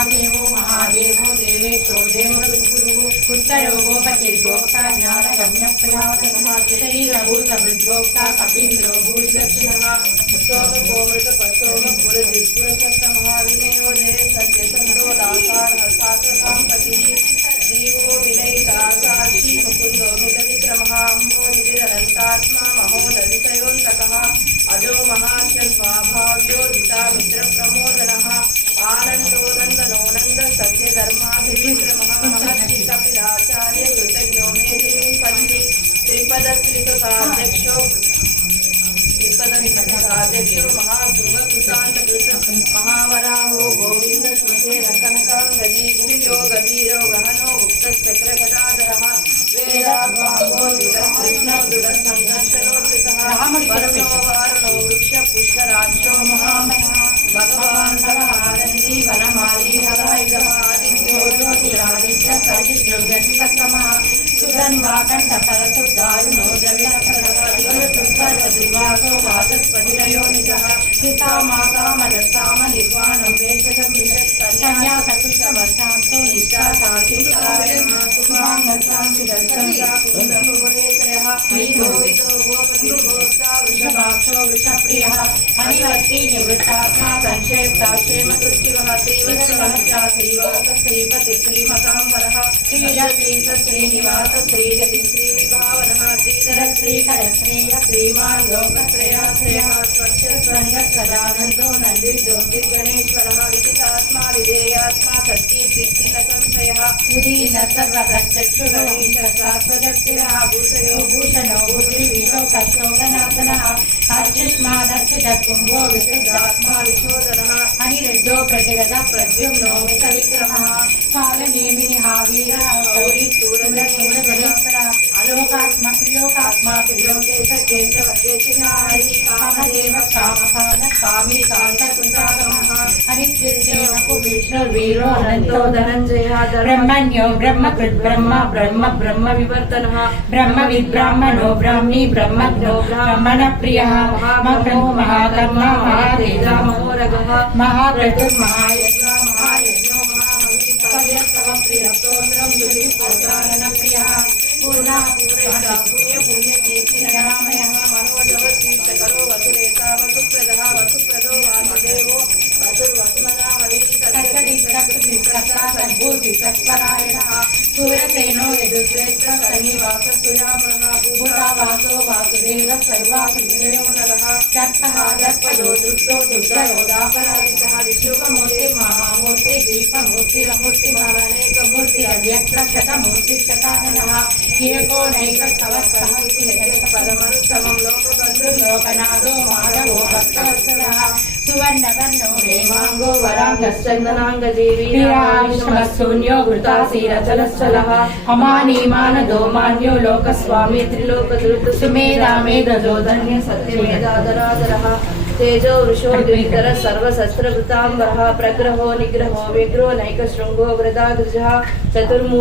अदेवो महादेवो देवेशो देवगुरुः उत्तरो गोपतिर्गोक्ता ज्ञानगम्यप्रयातनः शरीरभूतभृद्गोक्ता कपीन्द्रो भूरिदक्षिणः सोमपुरदिपुरसप्तमहाविनेयो जय सत्यसन्तो दासारः सात्रतां पतिः देवो विनयिता साक्षी मुकुन्दो मृतविक्रमः अम्बोनिधिरनन्तात्मा महोदधितयोऽन्तकः अजो महाशस्वाभाव्यो जितामित्रप्रमोदनः आनन्दोनन्दनो नन्द सत्यधर्माभिविक्रमः महर्षिकपिलाचार्य कृतज्ञो मेदिनी पतिः श्रीपदश्रितसाध्यक्षो महासुंगकृतान्तकृत महावराहो गोविन्द स्मृते रकनकाङ्गजी गुह्यो गभीरो गहनो गुप्तश्चक्रगदाधरः वेदास्वाङ्गो कृष्णो दृढसङ्घर्षणोत्थितः परमो वारणो वृक्षपुष्कराक्षो महामयः भगवान् बलहारण्यी वनमाली हरायुधः आदित्यो ज्योतिरादित्य सहिष्णुगतितमः सुधन्वाकण्ठफलसुदारुणो द्रविणकरवासो वाचस्पतिरयो निजः हिसामासामरसाम निर्वाणं वेषजं विषत्सन्न्यासकुशमशान्तो निष्ठासाक्षिकारणः सुमाङ्गशान्तिदर्शनः हरिगोवितो गोपतिर्गोप्ता वृषभाक्षो वृषप्रियः हरिवर्ती निवृत्तात्मा संक्षेप्ता क्षेमतुष्टिवः श्रीवत्सवः च श्रीवासश्रीपति श्रीमताम्बरः श्रीरश्रीश्रीनिवास श्रीगति श्रीविभावनः श्रीधर श्रीकर श्रेय श्रीमान् लोकत्रयाश्रयः स्वच्छस्वङ्गः सदानन्दो नन्दिर्ज्योतिर्गणेश्वरः विदितात्मा विधेयात्मा सत्कीर्तिचित्तसंशयः उदीर्णः सर्वप्रचक्षुरनीश शाश्वतस्थिरः भूषयो भूषणो भूतिर्विशो कष्टोगनाथनः अर्चिष्मादर्चितकुम्भो विशुद्धात्मा विशोधनः अनिरुद्धो प्रतिगतः प्रद्युम्नो मितविक्रमः कालनेमिनिहावीरः गौरीशूरधरेश्वरः अलोकात्मा त्रिलोकात्मा त्रिलोकेश केशवकेशिनः हरिः कामदेव कामकाल कामी कान्तकृतागमः हरिर्देवको विष्णुर्वीरो अनन्तो धनञ्जयः ब्रह्मण्यो ब्रह्मकृत् ब्रह्म ब्रह्म ब्रह्म विवर्तनः ब्रह्मविद्ब्राह्मणो ब्राह्मी ब्रह्मज्ञो ब्राह्मणप्रियः महामहो महाकर्मा महातेजा महोरगः महाक्रतुर्महायज्ञो महायज्ञो महामहितप्रियस्तोत्रं दुर्विप्रचारणप्रियः पूर्णा पूरेता पुण्य पुण्यकीर्तिनरामयः मनोजवतीर्थकरो वसुरेता वसुप्रदः वसुप्रदो वासुदेवो वसुर्वसुमना हरिः सूरसेनो यदुश्रेष्ठ सन्निवासस्तुयामः भूतावासो वासुदेव सर्वासुदेवो नलः चक्षः दत्पदो दृष्टो दुर्गयोदापराजितः विश्वमूर्तिर्महामूर्ति दीपमूर्तिरमूर्तिमूर्तिरव्यक्तशतमूर्तिशताननः एकोनैकसवत्सः इति परमनुत्तमं लोकबन्धुर्लोकनाथो माधवो भक्तवत्सलः सुवर्णवर्णो हेमाङ्गो वराङ्गश्चन्दनाङ्गजीवी शून्यो वृतासीरचलश्चलः अमानीमानदो मान्यो लोकस्वामी त्रिलोकधृत सुमेधामेधजोधन्य सत्यमेधादरादरः तेजो वृषो द्वितर सर्वशस्त्रभृताम्बरः प्रग्रहो निग्रहो विग्रो नैकशृङ्गो वृदागृजः चतुर्मूर्ति